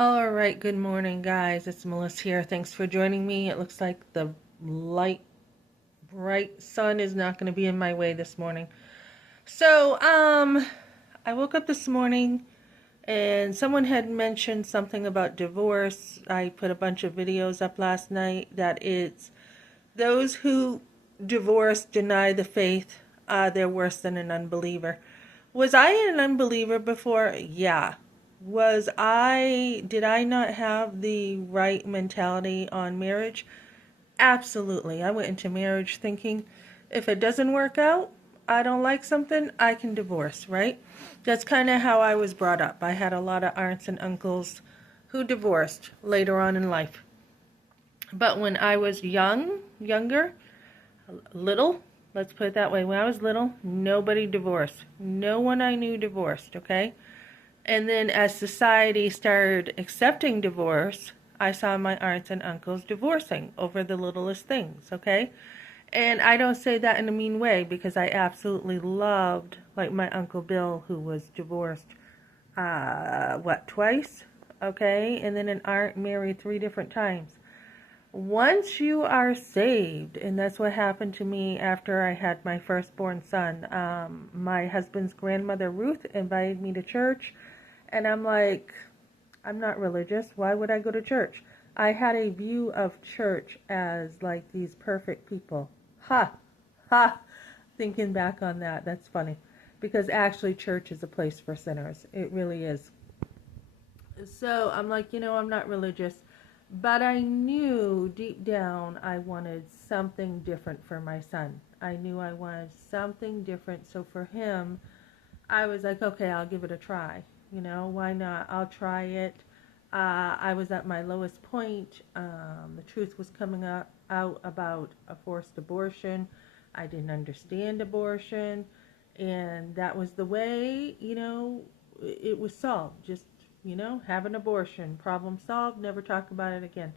All right, good morning, guys. It's Melissa here. Thanks for joining me. It looks like the light, bright sun is not going to be in my way this morning. So, I woke up this morning and someone had mentioned something about divorce. I put a bunch of videos up last night that it's those who divorce deny the faith, they're worse than an unbeliever. Was I an unbeliever before? Yeah. Did I not have the right mentality on marriage? Absolutely. I went into marriage thinking if it doesn't work out, I don't like something, I can divorce, right? That's kind of how I was brought up. I had a lot of aunts and uncles who divorced later on in life. But when I was younger, little, let's put it that way, when I was little, nobody divorced. No one I knew divorced, okay? And then as society started accepting divorce, I saw my aunts and uncles divorcing over the littlest things, okay? And I don't say that in a mean way because I absolutely loved, like my Uncle Bill, who was divorced, twice? Okay? And then an aunt married 3 different times. Once you are saved, and that's what happened to me after I had my firstborn son, my husband's grandmother Ruth invited me to church, and I'm like, I'm not religious. Why would I go to church? I had a view of church as like these perfect people. Ha! Ha! Thinking back on that, that's funny. Because actually, church is a place for sinners. It really is. So I'm like, I'm not religious. But I knew deep down I wanted something different for my son. I knew I wanted something different. So for him, I was like, okay, I'll give it a try. Why not? I'll try it. I was at my lowest point. The truth was coming out about a forced abortion. I didn't understand abortion. And that was the way, it was solved. Just, have an abortion. Problem solved. Never talk about it again.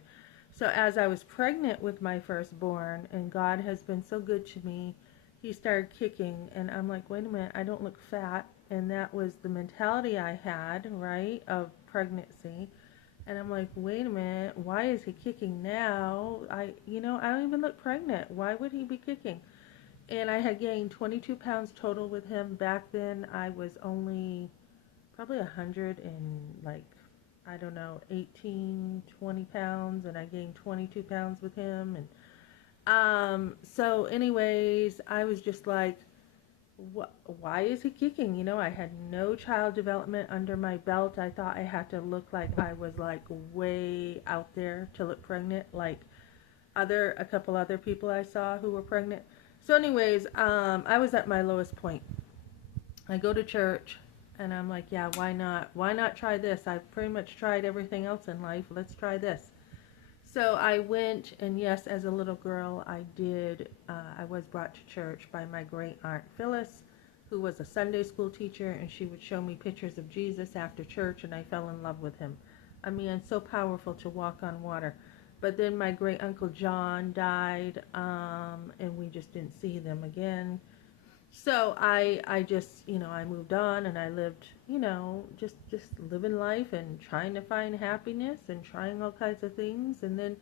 So as I was pregnant with my firstborn, and God has been so good to me, he started kicking, and I'm like, wait a minute, I don't look fat. And that was the mentality I had, right, of pregnancy. And I'm like, wait a minute, why is he kicking now? I don't even look pregnant. Why would he be kicking? And I had gained 22 pounds total with him. Back then, I was only probably 100 and like, I don't know, 18, 20 pounds. And I gained 22 pounds with him. And so anyways, I was just like, why is he kicking? I had no child development under my belt. I thought I had to look like I was like way out there to look pregnant, like a couple other people I saw who were pregnant. So anyways, I was at my lowest point. I go to church and I'm like, yeah, why not? Why not try this? I've pretty much tried everything else in life. Let's try this. So I went, and yes, as a little girl, I was brought to church by my great aunt Phyllis, who was a Sunday school teacher, and she would show me pictures of Jesus after church, and I fell in love with him. I mean, it's so powerful to walk on water. But then my great uncle John died, and we just didn't see them again. So I just, I moved on and I lived, just living life and trying to find happiness and trying all kinds of things. And then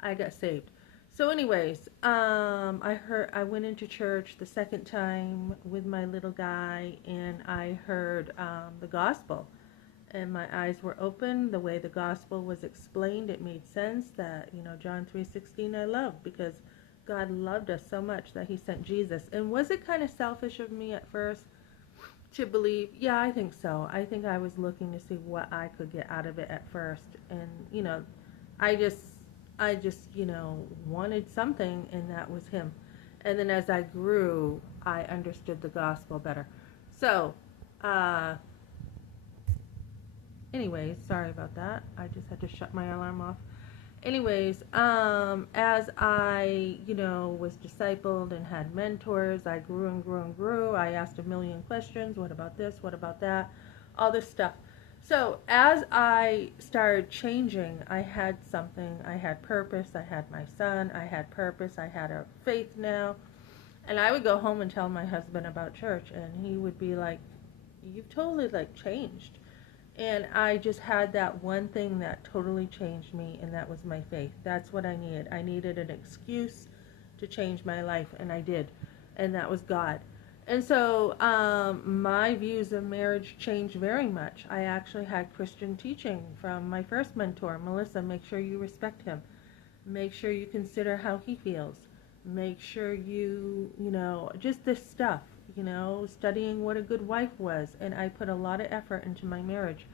I got saved. So anyways, I went into church the second time with my little guy, and I heard the gospel, and my eyes were open. The way the gospel was explained, it made sense that, John 3:16 I love, because God loved us so much that he sent Jesus. And was it kind of selfish of me at first to believe? Yeah, I think so. I think I was looking to see what I could get out of it at first. And, I just wanted something, and that was him. And then as I grew, I understood the gospel better. So, uh, anyways, sorry about that. I just had to shut my alarm off. Anyways, as I, was discipled and had mentors, I grew and grew and grew. I asked a million questions. What about this? What about that? All this stuff. So as I started changing, I had something. I had purpose. I had my son. I had purpose. I had a faith now. And I would go home and tell my husband about church, and he would be like, you've totally like changed. And I just had that one thing that totally changed me, and that was my faith. That's what I needed. I needed an excuse to change my life, and I did. And that was God. And so my views of marriage changed very much. I actually had Christian teaching from my first mentor, Melissa. Make sure you respect him. Make sure you consider how he feels. Make sure just this stuff, studying what a good wife was. And I put a lot of effort into my marriage.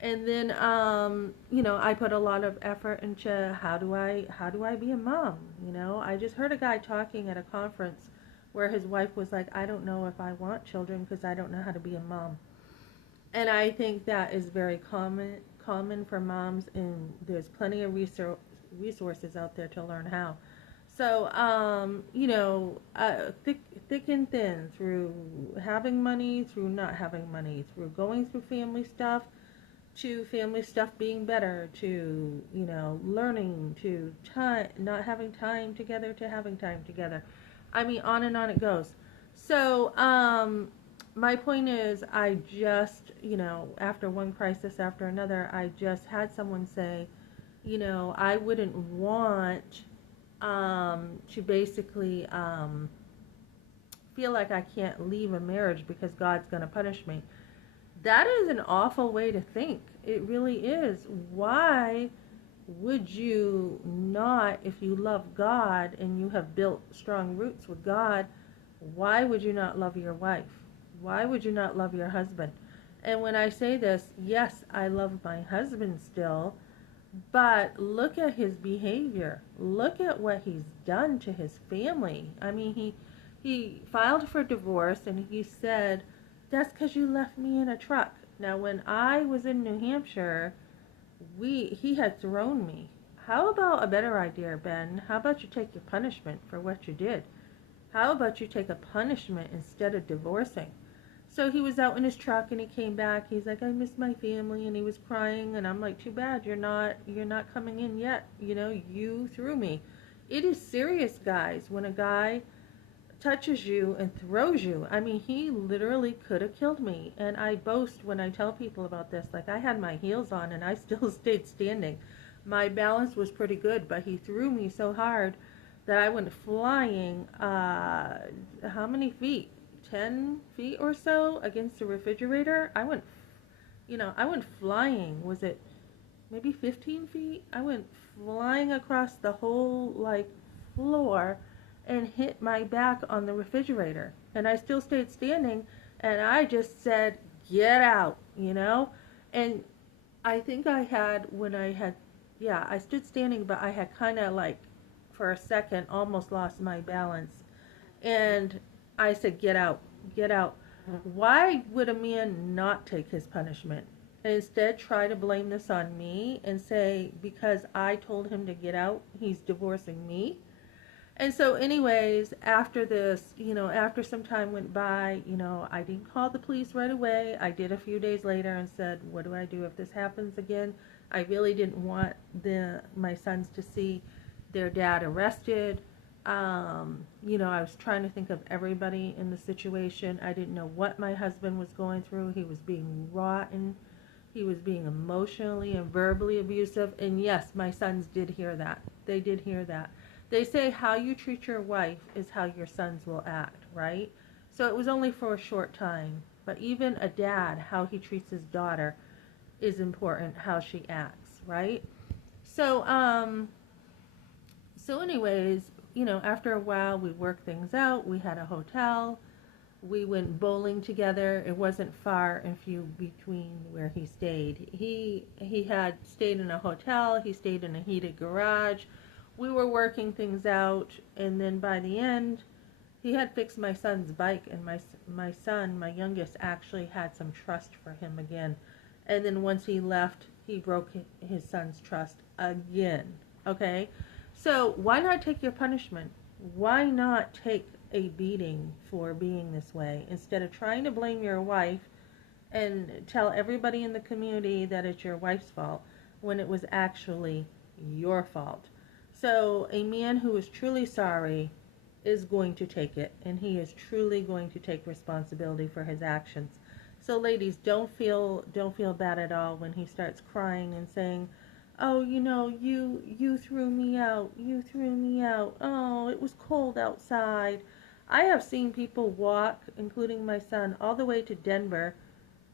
And then, I put a lot of effort into how do I be a mom? I just heard a guy talking at a conference where his wife was like, I don't know if I want children because I don't know how to be a mom. And I think that is very common for moms, and there's plenty of resources out there to learn how. So, thick and thin, through having money, through not having money, through going through family stuff, to family stuff being better, to, learning, to time, not having time together, to having time together. I mean, on and on it goes. So, my point is, I just, after one crisis after another, I just had someone say, I wouldn't want to basically feel like I can't leave a marriage because God's going to punish me. That is an awful way to think. It really is. Why would you not, if you love God and you have built strong roots with God, why would you not love your wife? Why would you not love your husband? And when I say this, yes, I love my husband still, but look at his behavior. Look at what he's done to his family. I mean, he filed for divorce, and he said, that's because you left me in a truck. Now, when I was in New Hampshire, he had thrown me. How about a better idea, Ben? How about you take your punishment for what you did? How about you take a punishment instead of divorcing? So he was out in his truck, and he came back. He's like, I miss my family, and he was crying, and I'm like, too bad you're not coming in yet. You threw me. It is serious, guys, when a guy touches you and throws you. I mean, he literally could have killed me. And I boast when I tell people about this, like, I had my heels on and I still stayed standing. My balance was pretty good, but he threw me so hard that I went flying, how many feet? 10 feet or so against the refrigerator. I went flying. Was it maybe 15 feet? I went flying across the whole, floor and hit my back on the refrigerator. And I still stayed standing, and I just said, get out, And I think I stood standing, but I had kind of for a second, almost lost my balance. And I said, get out, get out. Why would a man not take his punishment? And instead try to blame this on me and say, because I told him to get out, he's divorcing me? And so anyways, after this, after some time went by, I didn't call the police right away. I did a few days later and said, what do I do if this happens again? I really didn't want my sons to see their dad arrested. I was trying to think of everybody in the situation. I didn't know what my husband was going through. He was being rotten. He was being emotionally and verbally abusive. And yes, my sons did hear that. They did hear that. They say how you treat your wife is how your sons will act, right? So it was only for a short time. But even a dad, how he treats his daughter is important, how she acts, right? So, anyways, after a while, we worked things out. We had a hotel. We went bowling together. It wasn't far and few between where he stayed. He had stayed in a hotel. He stayed in a heated garage. We were working things out, and then by the end, he had fixed my son's bike, and my son, my youngest, actually had some trust for him again. And then once he left, he broke his son's trust again. Okay? So why not take your punishment? Why not take a beating for being this way instead of trying to blame your wife and tell everybody in the community that it's your wife's fault when it was actually your fault? So a man who is truly sorry is going to take it, and he is truly going to take responsibility for his actions. So ladies, don't feel bad at all when he starts crying and saying, "Oh, you threw me out. You threw me out. Oh, it was cold outside." I have seen people walk, including my son, all the way to Denver.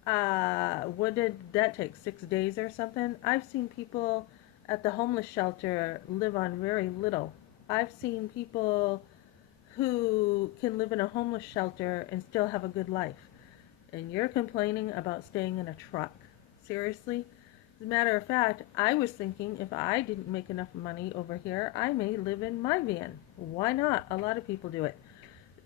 What did that take? 6 days or something? I've seen people at the homeless shelter live on very little. I've seen people who can live in a homeless shelter and still have a good life. And you're complaining about staying in a truck. Seriously? As a matter of fact, I was thinking if I didn't make enough money over here, I may live in my van. Why not? A lot of people do it.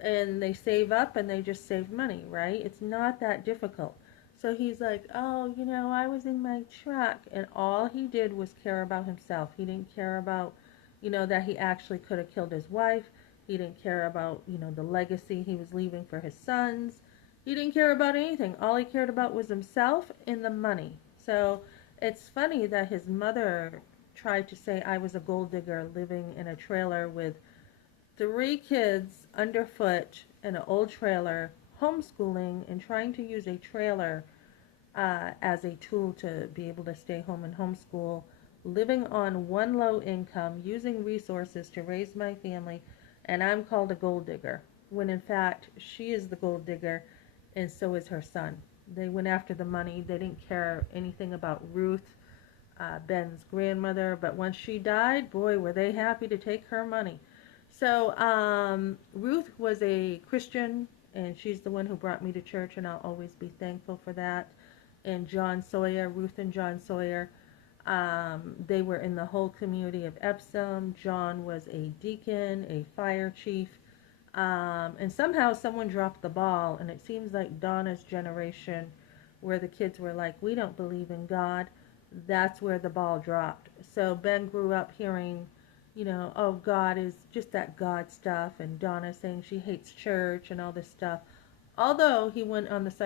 And they save up and they just save money, right? It's not that difficult. So he's like, "Oh, I was in my truck." And all he did was care about himself. He didn't care about, that he actually could have killed his wife. He didn't care about, the legacy he was leaving for his sons. He didn't care about anything. All he cared about was himself and the money. So it's funny that his mother tried to say I was a gold digger living in a trailer with 3 kids underfoot in an old trailer, homeschooling and trying to use a trailer as a tool to be able to stay home and homeschool, living on one low income, using resources to raise my family, and I'm called a gold digger, when in fact she is the gold digger and so is her son. They went after the money. They didn't care anything about Ruth, Ben's grandmother, but once she died, boy, were they happy to take her money. So Ruth was a Christian, and she's the one who brought me to church, and I'll always be thankful for that. And John Sawyer, Ruth and John Sawyer, they were in the whole community of Epsom. John was a deacon, a fire chief, and somehow someone dropped the ball, and it seems like Donna's generation, where the kids were like, "We don't believe in God," that's where the ball dropped. So Ben grew up hearing, "Oh, God is just that God stuff," and Donna saying she hates church and all this stuff. Although he went on the Sunday